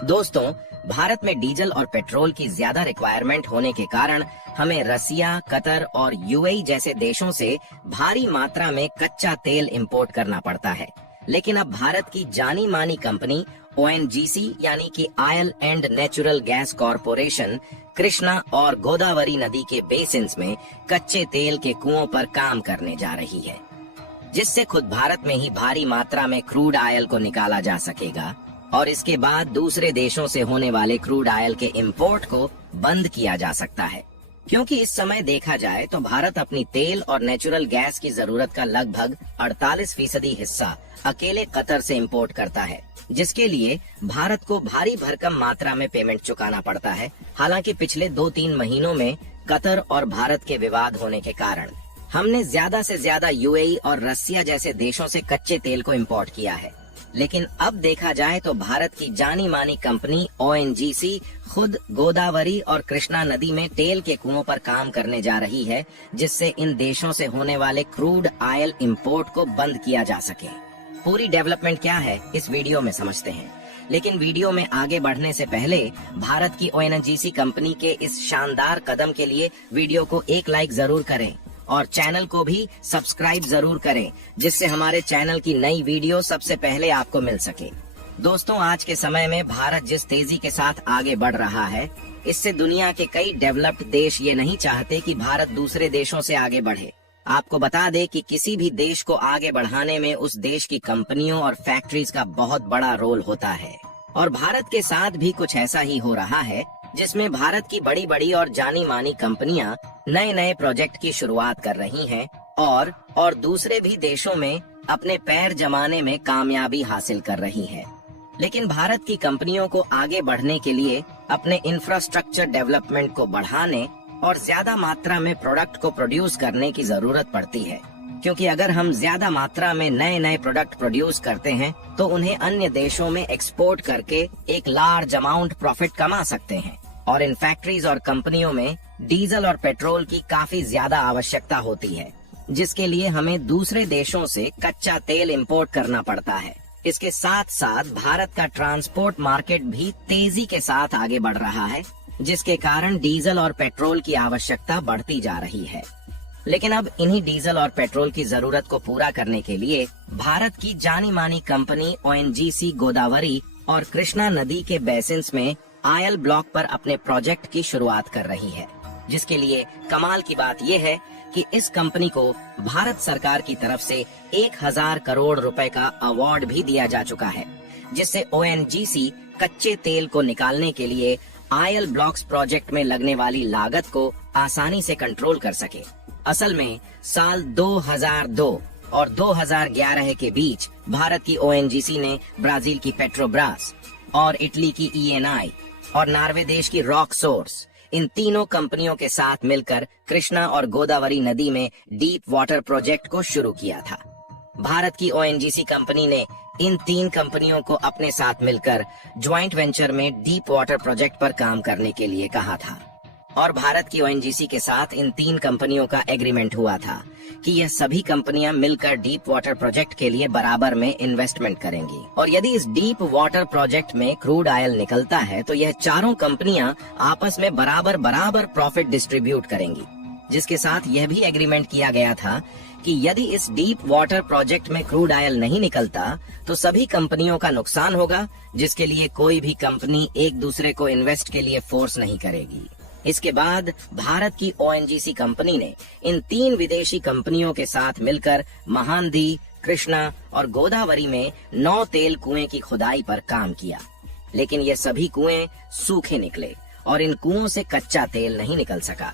दोस्तों, भारत में डीजल और पेट्रोल की ज्यादा रिक्वायरमेंट होने के कारण हमें रसिया, कतर और यूएई जैसे देशों से भारी मात्रा में कच्चा तेल इंपोर्ट करना पड़ता है। लेकिन अब भारत की जानी मानी कंपनी ओएनजीसी यानी कि oil and natural gas corporation Krishna और गोदावरी नदी के बेसिन्स में कच्चे तेल के कुओं पर काम करने जा रही है, जिससे खुद भारत में ही भारी मात्रा में क्रूड ऑयल को निकाला जा सकेगा और इसके बाद दूसरे देशों से होने वाले क्रूड ऑयल के इंपोर्ट को बंद किया जा सकता है। क्योंकि इस समय देखा जाए तो भारत अपनी तेल और नेचुरल गैस की जरूरत का लगभग 48% हिस्सा अकेले कतर से इंपोर्ट करता है, जिसके लिए भारत को भारी भरकम मात्रा में पेमेंट चुकाना पड़ता है। हालांकि पिछले 2-3 महीनों में कतर और भारत के विवाद होने के कारण हमने ज्यादा से ज्यादा यूएई और रसिया जैसे देशों से कच्चे तेल को इंपोर्ट किया है। लेकिन अब देखा जाए तो भारत की जानी मानी कंपनी ओएनजीसी खुद गोदावरी और कृष्णा नदी में तेल के कुओं पर काम करने जा रही है, जिससे इन देशों से होने वाले क्रूड ऑयल इंपोर्ट को बंद किया जा सके। पूरी डेवलपमेंट क्या है इस वीडियो में समझते हैं, लेकिन वीडियो में आगे बढ़ने से पहले भारत की ओएनजीसी कंपनी के इस शानदार कदम के लिए वीडियो को एक लाइक जरूर करें और चैनल को भी सब्सक्राइब जरूर करें, जिससे हमारे चैनल की नई वीडियो सबसे पहले आपको मिल सके। दोस्तों, आज के समय में भारत जिस तेजी के साथ आगे बढ़ रहा है, इससे दुनिया के कई डेवलप्ड देश ये नहीं चाहते कि भारत दूसरे देशों से आगे बढ़े। आपको बता दें कि किसी भी देश को आगे बढ़ाने में उस देश की कंपनियों और फैक्ट्रीज का बहुत बड़ा रोल होता है, और भारत के साथ भी कुछ ऐसा ही हो रहा है, जिसमें भारत की बड़ी बड़ी और जानी मानी कंपनियां नए नए प्रोजेक्ट की शुरुआत कर रही हैं और दूसरे भी देशों में अपने पैर जमाने में कामयाबी हासिल कर रही हैं। लेकिन भारत की कंपनियों को आगे बढ़ने के लिए अपने इंफ्रास्ट्रक्चर डेवलपमेंट को बढ़ाने और ज्यादा मात्रा में प्रोडक्ट को प्रोड्यूस करने की जरूरत पड़ती है, क्योंकि अगर हम ज्यादा मात्रा में नए नए प्रोडक्ट प्रोड्यूस करते हैं तो उन्हें अन्य देशों में एक्सपोर्ट करके एक लार्ज अमाउंट प्रॉफिट कमा सकते हैं। और इन फैक्ट्रीज और कंपनियों में डीजल और पेट्रोल की काफी ज्यादा आवश्यकता होती है, जिसके लिए हमें दूसरे देशों से कच्चा तेल इंपोर्ट करना पड़ता है। इसके साथ साथ भारत का ट्रांसपोर्ट मार्केट भी तेजी के साथ आगे बढ़ रहा है, जिसके कारण डीजल और पेट्रोल की आवश्यकता बढ़ती जा रही है। लेकिन अब इन्हीं डीजल और पेट्रोल की जरूरत को पूरा करने के लिए भारत की जानी मानी कंपनी ओएनजीसी गोदावरी और कृष्णा नदी के बेसिन्स में ऑयल ब्लॉक पर अपने प्रोजेक्ट की शुरुआत कर रही है, जिसके लिए कमाल की बात यह है कि इस कंपनी को भारत सरकार की तरफ से 1000 करोड़ रुपए का अवार्ड भी दिया जा चुका है, जिससे ओएनजीसी कच्चे तेल को निकालने के लिए ऑयल ब्लॉक्स प्रोजेक्ट में लगने वाली लागत को आसानी से कंट्रोल कर सके। असल में साल 2002 और 2011 के बीच भारत की ओएनजीसी ने ब्राजील की पेट्रोब्रास और इटली की ईएनआई और नॉर्वे देश की रॉक सोर्स, इन तीनों कंपनियों के साथ मिलकर कृष्णा और गोदावरी नदी में डीप वाटर प्रोजेक्ट को शुरू किया था। भारत की ओएनजीसी कंपनी ने इन 3 कंपनियों को अपने साथ मिलकर ज्वाइंट वेंचर में डीप वाटर प्रोजेक्ट पर काम करने के लिए कहा था, और भारत की ओएनजीसी के साथ इन 3 कंपनियों का एग्रीमेंट हुआ था कि यह सभी कंपनियां मिलकर डीप वाटर प्रोजेक्ट के लिए बराबर में इन्वेस्टमेंट करेंगी, और यदि इस डीप वाटर प्रोजेक्ट में क्रूड ऑयल निकलता है तो यह चारों कंपनियां आपस में बराबर प्रॉफिट डिस्ट्रीब्यूट करेंगी। जिसके साथ यह भी एग्रीमेंट किया गया था कि यदि इस डीप वाटर प्रोजेक्ट में क्रूड ऑयल नहीं निकलता तो सभी कंपनियों का नुकसान होगा, जिसके लिए कोई भी कंपनी एक दूसरे को इन्वेस्ट के लिए फोर्स नहीं करेगी। इसके बाद भारत की ओएनजीसी कंपनी ने इन 3 विदेशी कंपनियों के साथ मिलकर महानदी, कृष्णा और गोदावरी में 9 तेल कुएं की खुदाई पर काम किया। लेकिन ये सभी कुएं सूखे निकले और इन कुओं से कच्चा तेल नहीं निकल सका।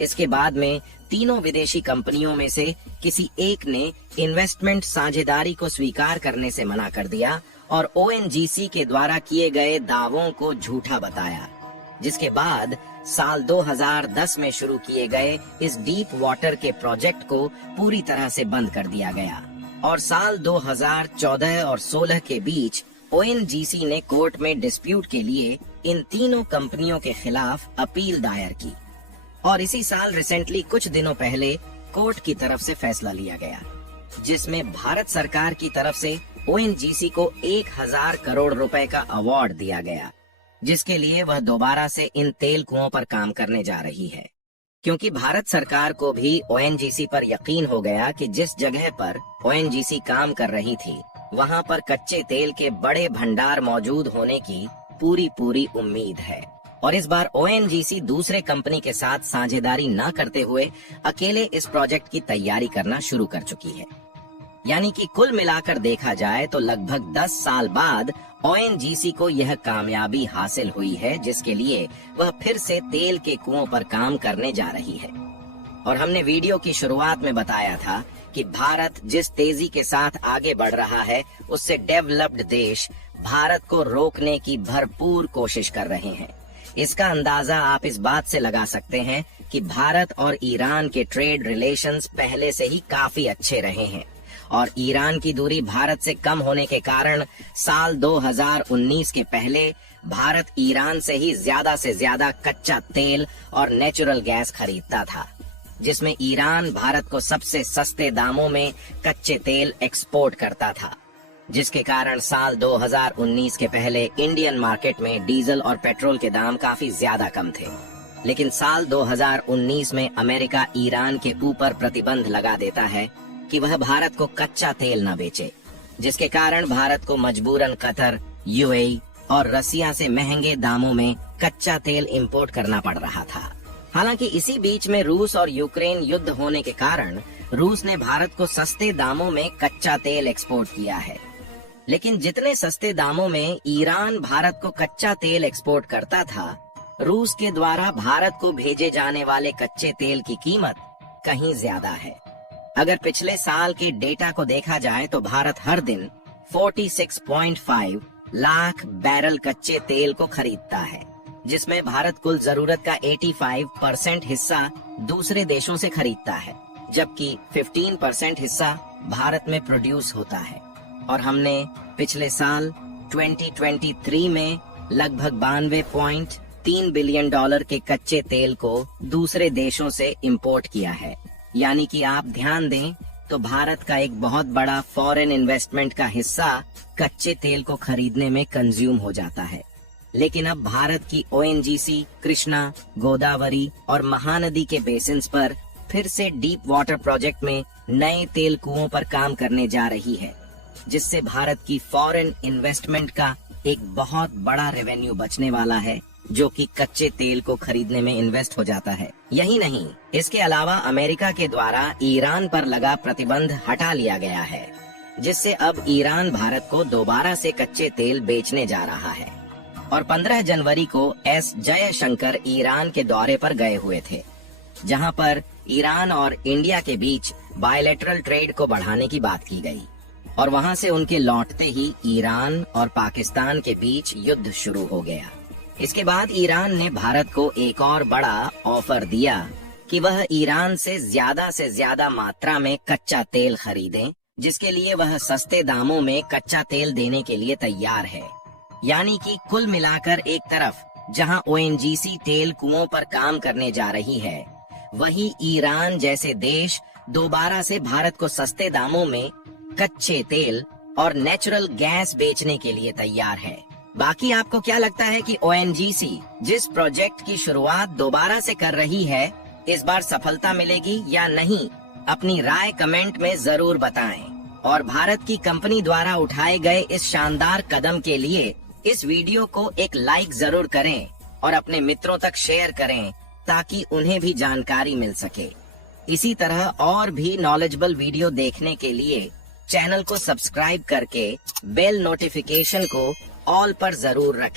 इसके बाद में तीनों विदेशी कंपनियों में से किसी एक ने इन्वेस्टमेंट साझेदारी को स्वीकार करने से मना कर दिया और ओएनजीसी के द्वारा किए गए दावों को झूठा बताया, जिसके बाद साल 2010 में शुरू किए गए इस डीप वाटर के प्रोजेक्ट को पूरी तरह से बंद कर दिया गया, और साल 2014 और 16 के बीच ओएनजीसी ने कोर्ट में डिस्प्यूट के लिए इन तीनों कंपनियों के खिलाफ अपील दायर की, और इसी साल रिसेंटली कुछ दिनों पहले कोर्ट की तरफ से फैसला लिया गया, जिसमें भारत सरकार की तरफ से ओएनजीसी को 1000 करोड़ रुपए का अवार्ड दिया गया, जिसके लिए वह दोबारा से इन तेल कुओं पर काम करने जा रही है। क्योंकि भारत सरकार को भी ओएनजीसी पर यकीन हो गया कि जिस जगह पर ओएनजीसी काम कर रही थी वहां पर कच्चे तेल के बड़े भंडार मौजूद होने की पूरी उम्मीद है। और इस बार ओएनजीसी दूसरे कंपनी के साथ साझेदारी न करते हुए अकेले इस प्रोजेक्ट की तैयारी करना शुरू कर चुकी है। यानी कि कुल मिलाकर देखा जाए तो लगभग 10 साल बाद ओएनजीसी को यह कामयाबी हासिल हुई है, जिसके लिए वह फिर से तेल के कुओं पर काम करने जा रही है। और हमने वीडियो की शुरुआत में बताया था कि भारत जिस तेजी के साथ आगे बढ़ रहा है उससे डेवलप्ड देश भारत को रोकने की भरपूर कोशिश कर रहे हैं। इसका अंदाजा आप इस बात से लगा सकते हैं कि भारत और ईरान के ट्रेड रिलेशंस पहले से ही काफी अच्छे रहे हैं और ईरान की दूरी भारत से कम होने के कारण साल 2019 के पहले भारत ईरान से ही से ज्यादा कच्चा तेल और नेचुरल गैस खरीदता था, जिसमें ईरान भारत को सबसे सस्ते दामों में कच्चे तेल एक्सपोर्ट करता था, जिसके कारण साल 2019 के पहले इंडियन मार्केट में डीजल और पेट्रोल के दाम काफी ज्यादा कम थे। लेकिन साल 2019 में अमेरिका ईरान के ऊपर प्रतिबंध लगा देता है कि वह भारत को कच्चा तेल न बेचे, जिसके कारण भारत को मजबूरन कतर, यूएई और रसिया से महंगे दामों में कच्चा तेल इंपोर्ट करना पड़ रहा था। हालांकि इसी बीच में रूस और यूक्रेन युद्ध होने के कारण रूस ने भारत को सस्ते दामों में कच्चा तेल एक्सपोर्ट किया है। लेकिन जितने सस्ते दामों में ईरान भारत को कच्चा तेल एक्सपोर्ट करता था, रूस के द्वारा भारत को भेजे जाने वाले कच्चे तेल की कीमत कहीं ज्यादा है। अगर पिछले साल के डेटा को देखा जाए तो भारत हर दिन 46.5 लाख बैरल कच्चे तेल को खरीदता है, जिसमें भारत कुल जरूरत का 85% हिस्सा दूसरे देशों से खरीदता है, जबकि 15% हिस्सा भारत में प्रोड्यूस होता है। और हमने पिछले साल 2023 में लगभग 92.3 बिलियन डॉलर के कच्चे तेल को दूसरे देशों से इंपोर्ट किया है। यानी कि आप ध्यान दें तो भारत का एक बहुत बड़ा फॉरेन इन्वेस्टमेंट का हिस्सा कच्चे तेल को खरीदने में कंज्यूम हो जाता है। लेकिन अब भारत की ओएनजीसी कृष्णा, गोदावरी और महानदी के बेसिन्स पर फिर से डीप वाटर प्रोजेक्ट में नए तेल कुओं पर काम करने जा रही है, जिससे भारत की फॉरेन इन्वेस्टमेंट का एक बहुत बड़ा रेवेन्यू बचने वाला है, जो कि कच्चे तेल को खरीदने में इन्वेस्ट हो जाता है। यही नहीं, इसके अलावा अमेरिका के द्वारा ईरान पर लगा प्रतिबंध हटा लिया गया है, जिससे अब ईरान भारत को दोबारा से कच्चे तेल बेचने जा रहा है। और 15 जनवरी को एस जयशंकर ईरान के दौरे पर गए हुए थे, जहां पर ईरान और इंडिया के बीच बायलैटरल ट्रेड को बढ़ाने की बात की गई। और वहां से उनके लौटते ही ईरान और पाकिस्तान के बीच युद्ध शुरू हो गया। इसके बाद ईरान ने भारत को एक और बड़ा ऑफर दिया कि वह ईरान से ज्यादा मात्रा में कच्चा तेल खरीदें, जिसके लिए वह सस्ते दामों में कच्चा तेल देने के लिए तैयार है। यानी कि कुल मिलाकर एक तरफ जहां ओएनजीसी तेल कुओं पर काम करने जा रही है, वही ईरान जैसे देश दोबारा से भारत को सस्ते दामों में कच्चे तेल और नेचुरल गैस बेचने के लिए तैयार है। बाकी आपको क्या लगता है कि ओएनजीसी जिस प्रोजेक्ट की शुरुआत दोबारा से कर रही है, इस बार सफलता मिलेगी या नहीं? अपनी राय कमेंट में जरूर बताएं। और भारत की कंपनी द्वारा उठाए गए इस शानदार कदम के लिए इस वीडियो को एक लाइक जरूर करें और अपने मित्रों तक शेयर करें, ताकि उन्हें भी जानकारी मिल सके। इसी तरह और भी नॉलेजेबल वीडियो देखने के लिए चैनल को सब्सक्राइब करके बेल नोटिफिकेशन को ऑल पर जरूर रखें।